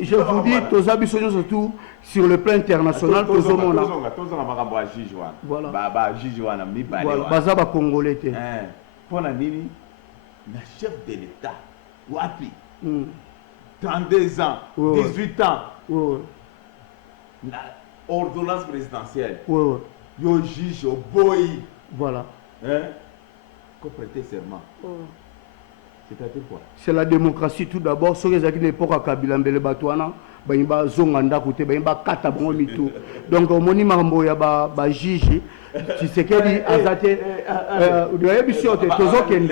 je vous dis, tous les surtout sur le plan international, tous les monde. Voilà. Baza ba Congolais. Pour la nini, le chef de l'État, Wapi, 32 ans, 18 ans, ordonnance présidentielle, yo juge au boy. Voilà. Qu'on prêter serment. C'est-à-dire quoi? C'est la démocratie tout d'abord. Ceux qui n'époque à Kabila Mbele Batouana, ba zonganda côté ba kata bon mitou. Donc au moni mambo ya ba juge tu sais qu'elle azate de émission te tozokende.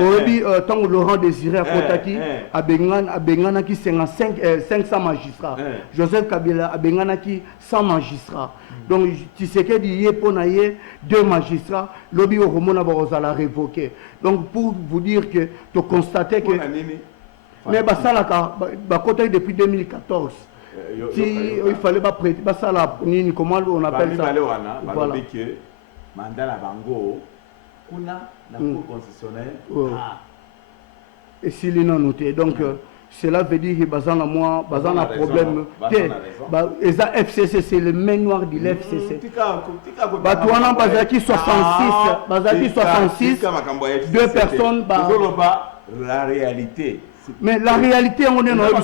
Obi tant Laurent Désiré Kotaki abengana ki 500 magistrats. Joseph Kabila abengana ki 100 magistrats. Donc tu sais qu'elle y est pour naie 2 magistrats, lobi au romona ba la révoquer. Donc pour vous dire que tu constatais que mais ça la côté depuis 2014. Il fallait pas prêter ça la comment on appelle ça. Voilà. Mandat la bango kuna la cour constitutionnelle. Et s'il est non noté donc cela veut dire que bazana moi bazana problème eza FCC c'est le main noir de l'FCC. Batouana bazaki 66 2 personnes la réalité. Mais la réalité, on est dans le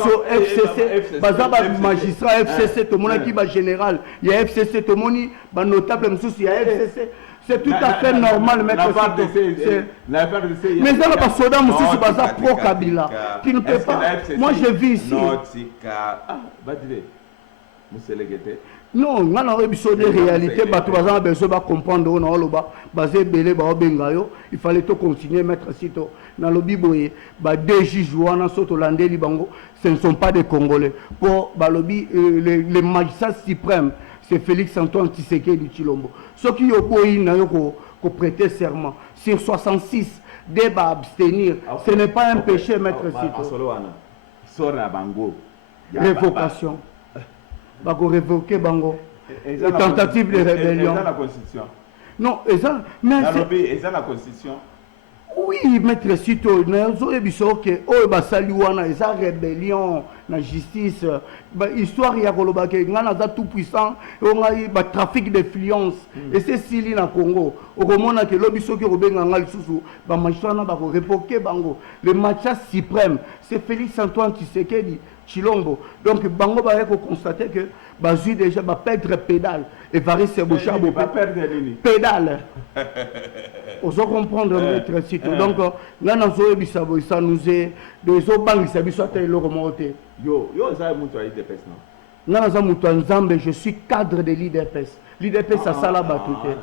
FCC, magistrat FCC, tout le monde qui va général, il y a FCC, tout le monde, notable, il y a FCC. C'est tout à fait normal, mais ça n'a pas soda, monsieur, c'est pro Kabila. Qui ne peut pas. Moi, je vis ici. Non, on a besoin de réalité, on a besoin de comprendre, il fallait tout continuer à mettre sitôt. Dans le Biboye, 2 juges ce ne sont pas des Congolais. Pour les magistrats suprêmes, c'est Félix Antoine Tshisekedi Tshilombo. Ceux qui ont prêté serment sur 66, débat abstenir, ce n'est pas un péché, maître Sito. Révocation. Bako révoquer bango. Et tentative de rébellion. C'est la Constitution. Non, mais c'est la Constitution. Oui, maître Sito, nous que oh basaliwana esa rébellion na justice, histoire ya koloba ke ngana za tout puissant, on a eu trafic d'influence et c'est sili na Congo. Au romona que lobiso ke robenga ngal susu, ba magistrat na ba ko révoquer bango. Le matcha suprême, c'est Félix Antoine Tshisekedi Tshilombo. Donc bango ba ko constater que bazui déjà ba perdre pédale et va rester boucha bo perdre pédale. On doit comprendre maître Sito. Donc ngana zo bisabo ça nous est des obangi ça biso ta le remonter. Yo ça mutu a IDPS non. Ngana za mutu nzambe, je suis cadre de l'IDPS. L'IDPS ça sala batute.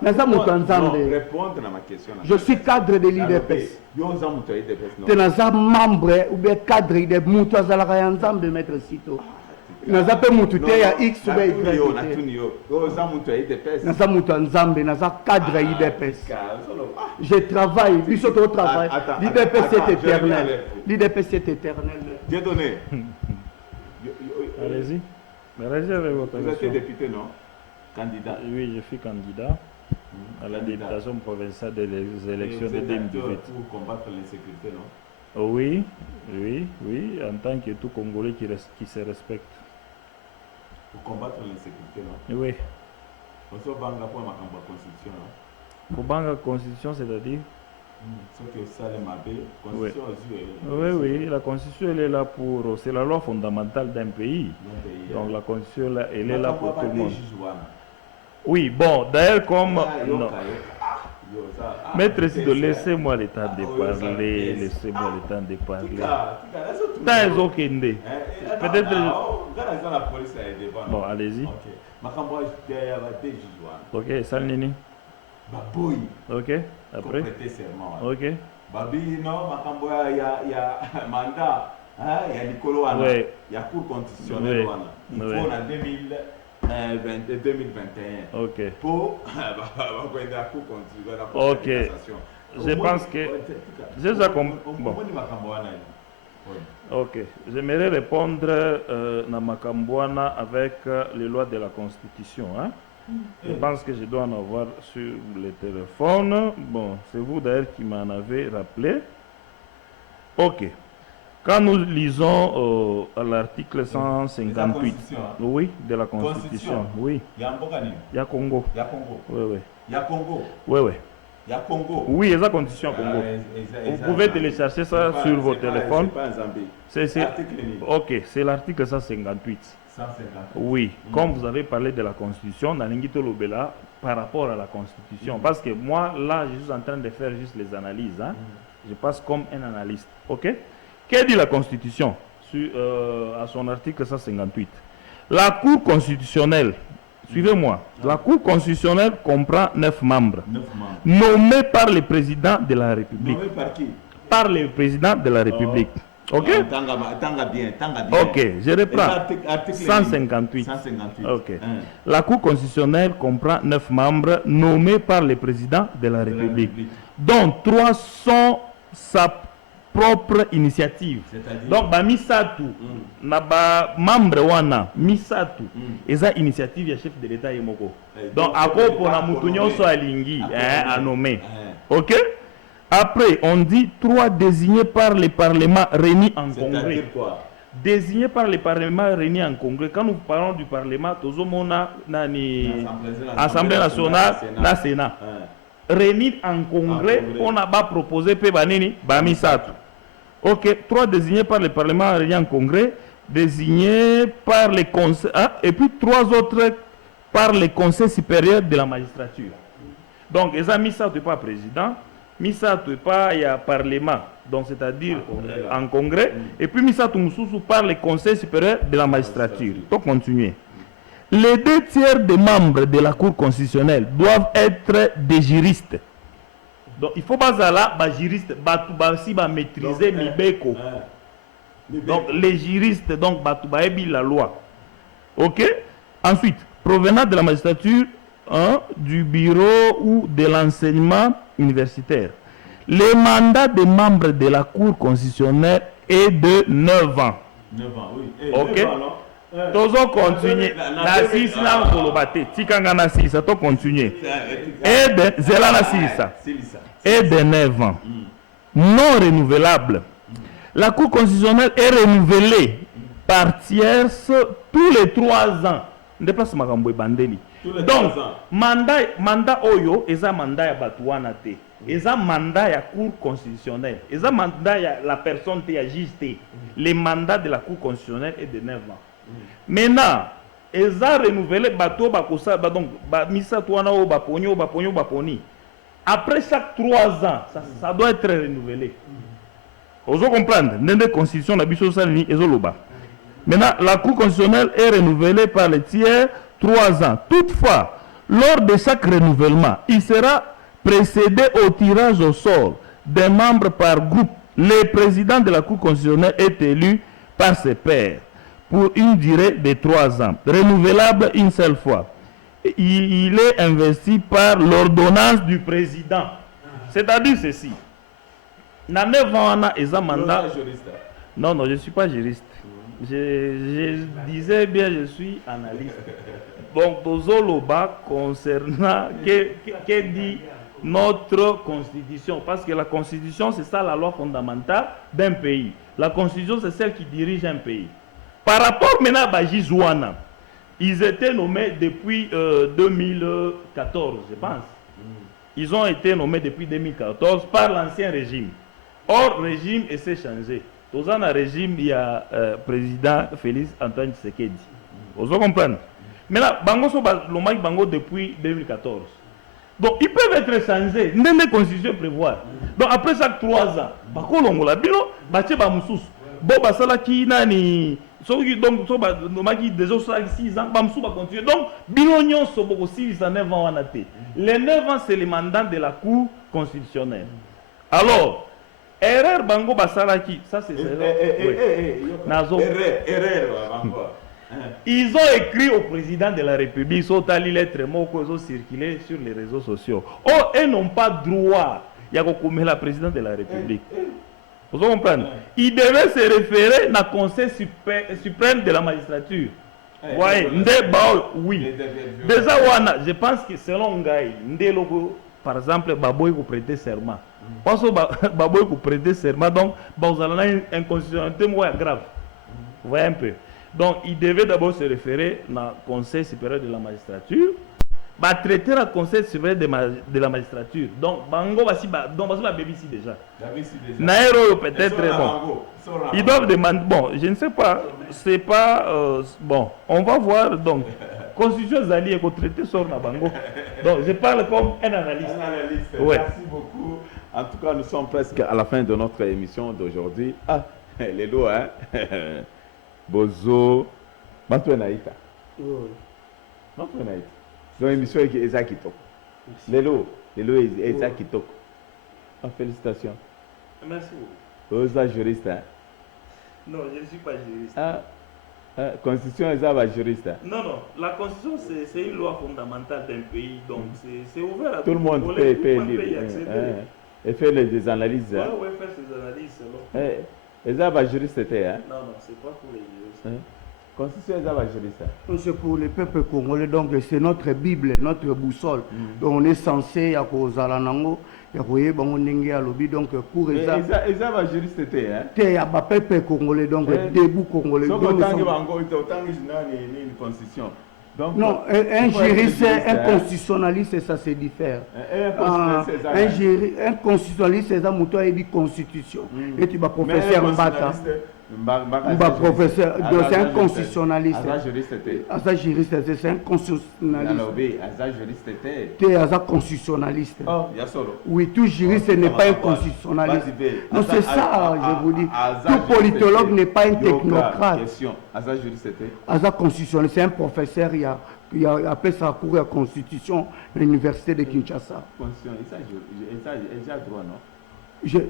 Naza mutu nzambe. Répondre à ma question. Je suis cadre de l'IDPS. Yo za mutu a IDPS non. Te naza membre ou bien cadre de mutu azala ka nzambe maître Sito. Naza pe mutu te ya X ou bien Y. Yo za mutu a IDPS. Naza mutu nzambe, naza cadre IDPS. Je travaille, biso to travail. L'IDPS c'est éternel. L'IDPS c'est éternel. Dieu donné. Allez-y. Allez-y avec votre Vous êtes député, non? Candidat. Oui, je suis candidat à la députation provinciale des élections de 2018. Pour combattre l'insécurité, non? Oui, en tant que tout Congolais qui se respecte. Pour combattre l'insécurité, non? Oui. Pour ça, banga pour ma constitution, non? Pour banga constitution, c'est-à-dire? Oui, la constitution elle est là pour, c'est la loi fondamentale d'un pays. Donc la constitution là, elle est là pour tout le monde. Oui, bon, d'ailleurs comme non. Maître Sito, laissez-moi le temps de parler, laissez-moi le temps de parler. Peut-être. Bon, allez-y. Ok, Salnini. Ok, après. Ok. Babi, non, makambo ya mandat, il y a Nicolo Wana, il y a cour constitutionnelle Wana. Il faut en 2021. Ok. Pour la cour constitutionnelle. Ok. Je pense que. Je déjà compris. Bon. Ok. J'aimerais répondre à Makambouana avec les lois de la Constitution. Hein? Je pense que je dois en avoir sur le téléphone. Bon, c'est vous d'ailleurs qui m'en avez rappelé. Ok. Quand nous lisons à l'article 158, oui, de la Constitution, oui. Il y a Congo. Il y a Congo. Oui. Il y a Congo. Oui. Il y a Congo. Oui, il y a la Constitution Congo. Vous pouvez télécharger ça sur vos téléphones. Ok, c'est l'article 158. Oui, comme vous avez parlé de la Constitution, Nalingito Lobela, par rapport à la Constitution, parce que moi, là, je suis en train de faire juste les analyses. Hein. Je passe comme un analyste. Ok? Qu'est-ce dit la Constitution à son article 158? La Cour constitutionnelle, suivez-moi, la Cour constitutionnelle comprend 9 membres, nommés par le président de la République. Nommés par qui? Par le président de la République. Ok? Tanga bien. Ok, je reprends. 158. Ok. La Cour constitutionnelle comprend 9 membres nommés par le président de la République, dont 3 sont sa propre initiative. Donc, Misatu, naba membre wana, Misatu, eza initiative ya chef de l'État yemoko. Donc, ako pona mutunyo so alingi, à nommer. Ok? Après, on dit 3 désignés par le Parlement réunis en congrès. Désignés par le Parlement réunis en congrès. Quand nous parlons du Parlement, Tozomona, Assemblée nationale, la Sénat. Réunis en congrès, on a proposé Pébanini, Bamisatu. Ok, 3 désignés par le Parlement réunis en congrès, désignés par les conseils, et puis 3 autres par le Conseil supérieur de la magistrature. Donc, les amis, ça n'est pas président. Misa tu pas il y a parlement donc c'est-à-dire en congrès et puis Misa tu mususu par le conseil supérieur de la magistrature. Donc continuer. Les 2 tiers des membres de la Cour constitutionnelle doivent être des juristes. Donc il faut pas là ba juriste ba si ba maîtriser mibeko. Donc les juristes donc ba la loi. OK? Ensuite, provenant de la magistrature, du bureau ou de l'enseignement universitaire. Le mandat des membres de la Cour constitutionnelle est de 9 ans. 9 ans, oui. Ok. 9 ans, non? Tozo continue. Na 6 na kolobate. Tikanga na 6, to continue. Et de zela na 6. Et de 9 ans. Non renouvelable. La Cour constitutionnelle est renouvelée par tierce tous les 3 ans. Dépasse makambo bandeli. Donc, mandat Oyo, eza mandat ya Batouana te. Eza mandat ya Cour constitutionnelle. Eza mandat ya la personne te ya juge te. Le mandat de la Cour constitutionnelle est de 9 ans. Maintenant, eza renouvelé bateau bakosa, donc, misa touana o baponi. Après chaque 3 ans, ça doit être renouvelé. Vous comprenez? Nende constitution na biso salini ezoloba. Maintenant, la Cour constitutionnelle est renouvelée par les tiers 3 ans. Toutefois, lors de chaque renouvellement, il sera précédé au tirage au sort des membres par groupe. Le président de la Cour constitutionnelle est élu par ses pairs pour une durée de 3 ans, renouvelable une seule fois. Il est investi par l'ordonnance du président. C'est-à-dire ceci. Dans 9 ans, on a un mandat. Non, je ne suis pas juriste. Je disais bien, je suis analyste. Donc, Tozoloba concernant que dit notre constitution. Parce que la constitution, c'est ça la loi fondamentale d'un pays. La constitution, c'est celle qui dirige un pays. Par rapport maintenant à Bajizouana, ils étaient nommés depuis 2014, je pense. Ils ont été nommés depuis 2014 par l'ancien régime. Or, le régime s'est changé. Dans un régime, il y a président Félix Antoine Tshisekedi. Vous comprenez? Maintenant, Bango so l'omaki Bango depuis 2014. Donc, ils peuvent être changés. N'est constitution prévoir. Donc, après chaque 3 ans, Bako Longola Bilo, Bache Bamoussous. Bon, Basala qui nani. Donc, l'omaki déjà 6 ans, Bamoussou va continuer. Donc, Bilognon Soboko 6 ans, 9 ans, les 9 ans, c'est le mandat de la Cour constitutionnelle. Alors, erreur Bango Basalaki, ça c'est ils ont écrit au président de la République, ils ont allé lettres mots qui ont circulé sur les réseaux sociaux. Oh, ils n'ont pas droit. Il y a comme la présidente de la République. Vous comprenez? Ils devaient se référer au Conseil suprême de la magistrature. Ouais, oui. Déjà, je pense que selon Ngaï, par exemple, Baboy vous prêter serment. Parce que Baboy vous prêter serment, donc vous avez une inconstitutionnalité grave. Vous voyez un peu. Donc, il devait d'abord se référer au Conseil supérieur de la magistrature, traiter le Conseil supérieur de la magistrature. Donc, Bango va ici déjà. Nairo peut-être bon. Ils doivent demander. Bon, je ne sais pas. C'est pas bon. On va voir donc. Constitution Zali est traité sur la Bango. Donc, je parle comme un analyste. Ouais. Merci beaucoup. En tout cas, nous sommes presque à la fin de notre émission d'aujourd'hui. Ah, les lots, hein. Bozo, Mantouenaïta. Mantouenaïta. Donc, l'émission est Ezaki Tok. Lélo est Ezaki Tok. Félicitations. Merci beaucoup. Vous êtes juriste, hein? Non, je ne suis pas juriste. Constitution est juriste. Hein? Non, la Constitution, c'est une loi fondamentale d'un pays. Donc, c'est ouvert à tout le monde. Peut y accéder. Et faire des analyses. Oui, faire ses analyses. Les arbres juristes étaient, hein? Non, c'est pas pour les juristes. Constitution des arbres juristes. C'est pour le peuple congolais, donc c'est notre Bible, notre boussole. Donc on est censé, à cause de l'anango, donc pour les arbres juristes étaient, hein? Il y a un peuple congolais, donc debout congolais. Donc autant une constitution. Donc, non, un juriste, un constitutionnaliste, ça se diffère. Un constitutionnaliste, c'est un mouton et une constitution. Et tu vas professeur Mbata. Professeur, donc c'est un constitutionnaliste. Un juriste, c'est un constitutionnaliste. Tu es un constitutionnaliste. Oui, tout juriste n'est pas un constitutionnaliste. Non, c'est ça, je vous dis. Tout politologue n'est pas un technocrate. Un constitutionnaliste, c'est un professeur. Il a appelé ça cours à constitution à l'université de Kinshasa. Constitution, il a droit, non?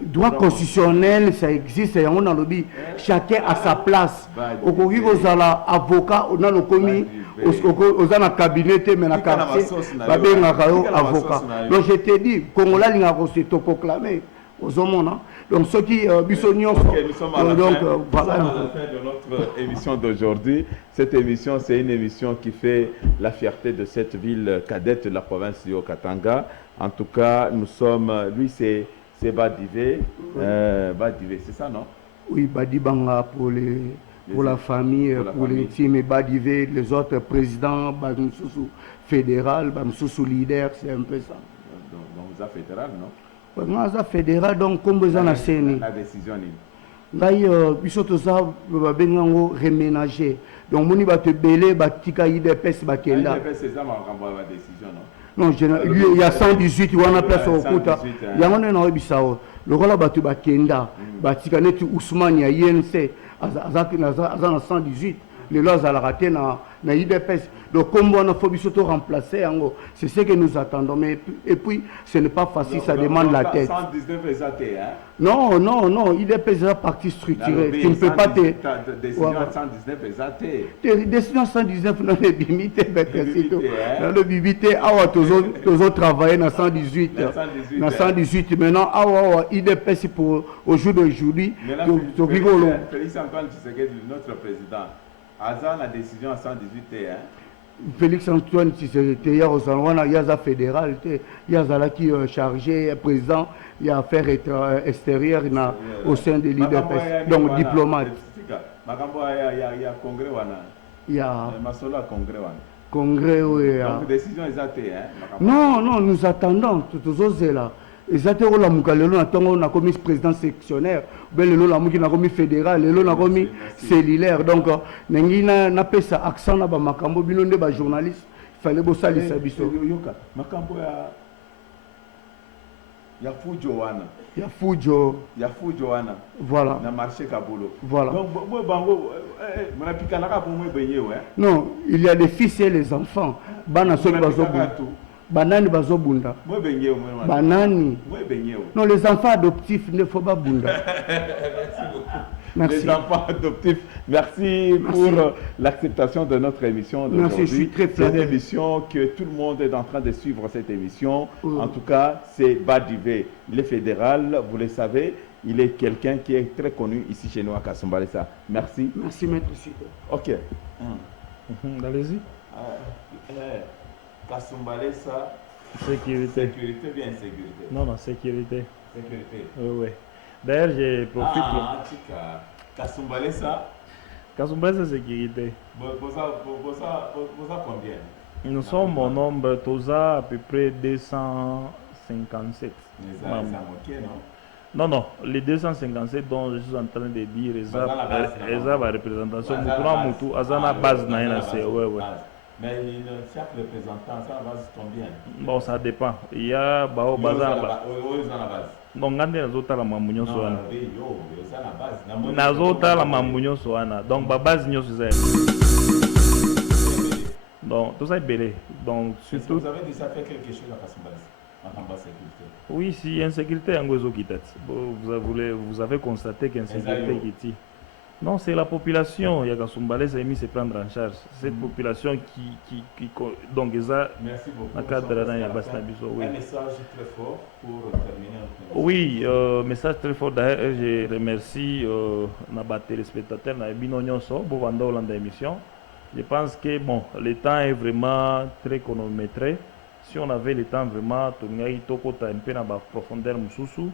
Droit constitutionnel, ça existe. On a lobby. Chacun a sa place. Au Congo, vous avez avocat, on a le commis, on a un cabinet, mais un quartier, avocat. Donc je te dis, Congolais, il y a aussi proclamé aux hommes. Donc ceux qui bisognon. Nous sommes à la fin de notre émission d'aujourd'hui. Cette émission, c'est une émission qui fait la fierté de cette ville cadette de la province du Haut-Katanga. En tout cas, nous sommes, lui c'est Badivé. Badivé, c'est ça, non? Oui, Badibanga pour la famille, pour les teams, et Badivé, les autres présidents, Bamsoussou fédéral, Bamsoussou leader, c'est un peu ça. Donc vous êtes fédéral, non? Oui, moi, je suis fédéral, donc comme vous en avez la décision, il faut tout ça reménager. Donc, on va te belé, tika IDPS, bakenda. C'est ça ma décision, non? Non, il y a 118, il y a une place au Kouta. Il y a un Bissau. Le rôle de Bakenda, Batika net Ousmane, il y a INC, à 118. Les lois à la raté dans IDPS. Donc, comme on a faut surtout remplacer, c'est ce que nous attendons. Mais, et puis, ce n'est pas facile, ça demande la tête. 119 exatés, hein? Non, IDPS est la partie structurée. Tu ne peux pas te. Décision 119 exatés. Décision 119, non, les bimités, dans le bimité, tous autres travaillent dans 118. Dans 118, maintenant, IDPS pour au jour d'aujourd'hui. Félix Antoine Tshisekedi, notre président. Azan la décision à 118 hein? Félix Antoine Tshisekedi, il y a un fédéral, il y a qui chargé, président, il y a affaires extérieures au sein de l'IDPS, donc diplomate. Il y a congrès, il y a congrès. Congrès, oui. Donc décision exacte, hein? Non, nous attendons, tous os là. Exactement, la Moukalelo n'a commis président sectionnaire, Belelo la Mouki n'a commis fédéral, Lelo n'a commis cellulaire. Donc, n'a pas ça accent là, Makambo, Bilonde, journaliste, il fallait bosser les services. Makambo, il y a Fujo. Il y a Fujo. Il y a Fujo. Voilà. Dans le marché Kabolo. Voilà. Donc, non, il y a les fils et les enfants. Banani bazobunda. Banani. Non, les enfants adoptifs ne faut pas bunda. Merci. Les enfants adoptifs, merci pour l'acceptation de notre émission d'aujourd'hui. Merci, je suis très fier. C'est une émission que tout le monde est en train de suivre cette émission. En tout cas, c'est Badivé. Il est fédéral, vous le savez. Il est quelqu'un qui est très connu ici chez nous à Kasumbalesa. Merci. Merci, maître Sito. Ok. Allez-y. Kasumbalesa. Sécurité. Sécurité, bien sécurité. Non, sécurité. Sécurité. Oui. D'ailleurs, je profite. Kasumbalesa. Kasumbalesa, sécurité. Vous combien? Nous sommes au nombre, Tosa, à peu près 257. Non, les 257 dont je suis en train de dire, ils ont la représentation. Moutou, Azana base, ouais. Mais chaque représentant, ça base combien? Bon, ça dépend. Il y a Bao Bazar. Donc, quand on a la mamunyo soana. Nazota la mamunyo soana. Donc, base nyo c'est donc, tout ça est belé. Donc, surtout. Vous avez déjà fait quelque chose à Kasumbalesa en sécurité? Oui, si insécurité en Gozo Kitat. Vous avez constaté qu'insécurité qui tire. Non, c'est la population. Yakasumbalesa a mis se prendre en charge. Cette population qui donc ça. Merci beaucoup. Oui. Un message très fort pour terminer. Oui, message très fort. D'ailleurs, je remercie nos téléspectateurs, nos binonyoso pour vendre l'émission. Je pense que bon, le temps est vraiment très chronométré. Si on avait le temps vraiment, on aurait un peu dans la profondeur mususu.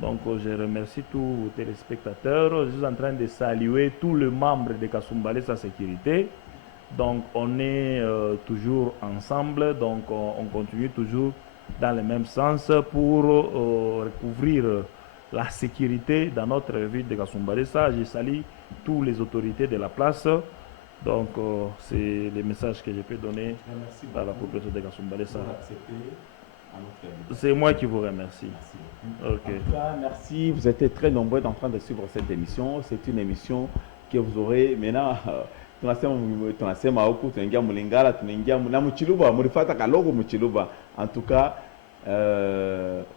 Donc, je remercie tous les téléspectateurs. Je suis en train de saluer tous les membres de Kasumbalesa Sécurité. Donc, on est toujours ensemble. Donc, on continue toujours dans le même sens pour recouvrir la sécurité dans notre ville de Kasumbalesa. Je salue toutes les autorités de la place. Donc, c'est le message que je peux donner à la population de Kasumbalesa. C'est moi qui vous remercie. Okay. En tout cas, merci. Vous êtes très nombreux en train de suivre cette émission. C'est une émission que vous aurez maintenant. En tout cas,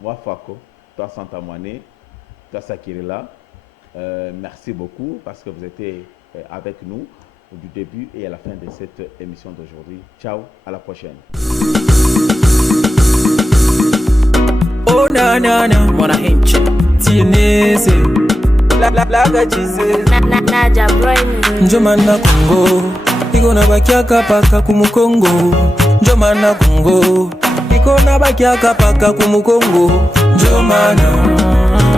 Wafako, toi Santa Moine, toi Sakirila, merci beaucoup parce que vous étiez avec nous du début et à la fin de cette émission d'aujourd'hui. Ciao, à la prochaine. Oh na na na, mwana hinchi tienese la chize Naja Brian njomana Kongo iko na bakiaka paka kumukongo njomana Kongo iko na bakiaka paka kumukongo njomana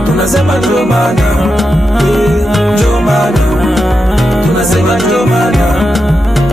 tunasema njomana njomana